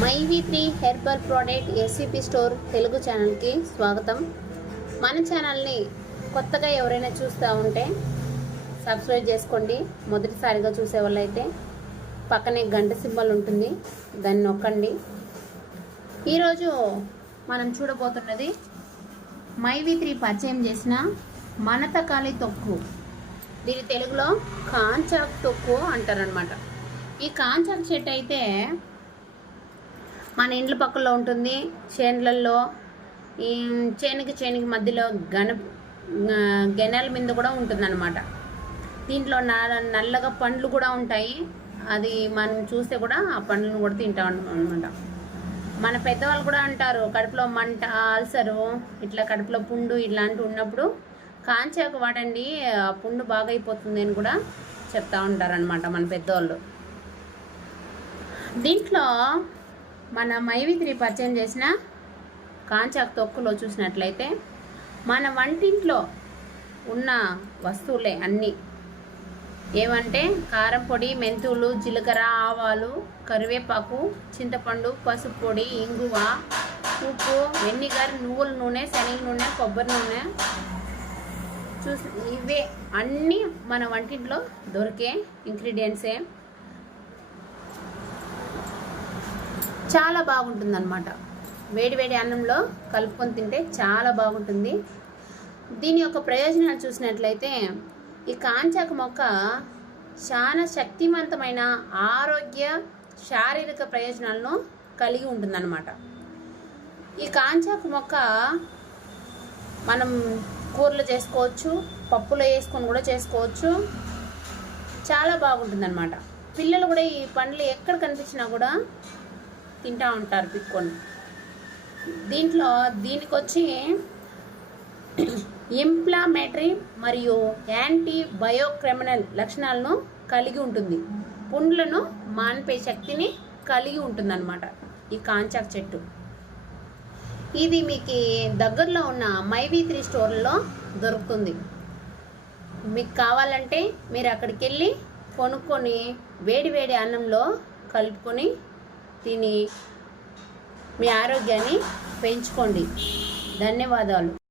మైవి3 herbal product SCP store Telugu ఛానల్కి స్వాగతం. మన ఛానల్ని కొత్తగా ఎవరైనా చూస్తూ ఉంటే సబ్స్క్రైబ్ చేసుకోండి. మొదటిసారిగా చూసే వాళ్ళైతే పక్కనే గంట సింబల్ ఉంటుంది, దాన్ని నొక్కండి. ఈరోజు మనం చూడబోతున్నది మైవి3 పరిచయం చేసిన మనతకాలి తొక్కు. దీని తెలుగులో కాంచాక్ తొక్కు అంటారనమాట. ఈ కాంచాక్ చెట్టు అయితే మన ఇండ్ల పక్కలో ఉంటుంది, చేన్లల్లో, ఈ చేనికి మధ్యలో గెనెల మీద కూడా ఉంటుందన్నమాట. దీంట్లో నల్లగా పండ్లు కూడా ఉంటాయి. అది మనం చూస్తే కూడా ఆ పండ్లను కూడా తింటాం అనమాట. మన పెద్దవాళ్ళు కూడా అంటారు, కడుపులో మంట, అల్సరు, ఇట్లా కడుపులో పుండు ఇట్లాంటివి ఉన్నప్పుడు కాంచాకు వాడండి, పుండు బాగా అయిపోతుంది అని కూడా చెప్తా ఉంటారనమాట మన పెద్దవాళ్ళు. దీంట్లో మన మైవి3 పరిచయం చేసిన కాంచాకు తొక్కులో చూసినట్లయితే మన వంటింట్లో ఉన్న వస్తువులే అన్నీ. ఏమంటే కారం పొడి, మెంతులు, జీలకర్ర, ఆవాలు, కరివేపాకు, చింతపండు, పసుపు పొడి, ఇంగువ, ఉప్పు, వెనిగర్, నువ్వుల నూనె, శనగ నూనె, కొబ్బరి నూనె, ఇవే అన్నీ మన వంటింట్లో దొరికే ఇంగ్రీడియంట్సే. చాలా బాగుంటుందన్నమాట. వేడి అన్నంలో కలుపుకొని తింటే చాలా బాగుంటుంది. దీని యొక్క ప్రయోజనాలు చూసినట్లయితే ఈ కాంచాకు మొక్క చాలా శక్తివంతమైన ఆరోగ్య శారీరక ప్రయోజనాలను కలిగి ఉంటుందన్నమాట. ఈ కాంచాకు మొక్క మనం కూరలు చేసుకోవచ్చు, పప్పులో వేసుకొని కూడా చేసుకోవచ్చు. చాలా బాగుంటుందన్నమాట. పిల్లలు కూడా ఈ పండ్లు ఎక్కడ కనిపించినా కూడా తింటూ ఉంటారు పిక్కొని. దీనికి వచ్చి ఇన్ఫ్లమేటరీ మరియు యాంటీ బయోక్రిమినల్ లక్షణాలను కలిగి ఉంటుంది. పుండ్లను మాన్పే శక్తిని కలిగి ఉంటుందన్నమాట ఈ కాంచాక్ చెట్టు. ఇది మీకు దగ్గరలో ఉన్న మైవి3 స్టోర్లో దొరుకుతుంది. మీకు కావాలంటే మీరు అక్కడికి వెళ్ళి కొనుక్కొని వేడి అన్నంలో కలుపుకొని తిని మీ ఆరోగ్యాన్ని పెంచుకోండి. ధన్యవాదాలు.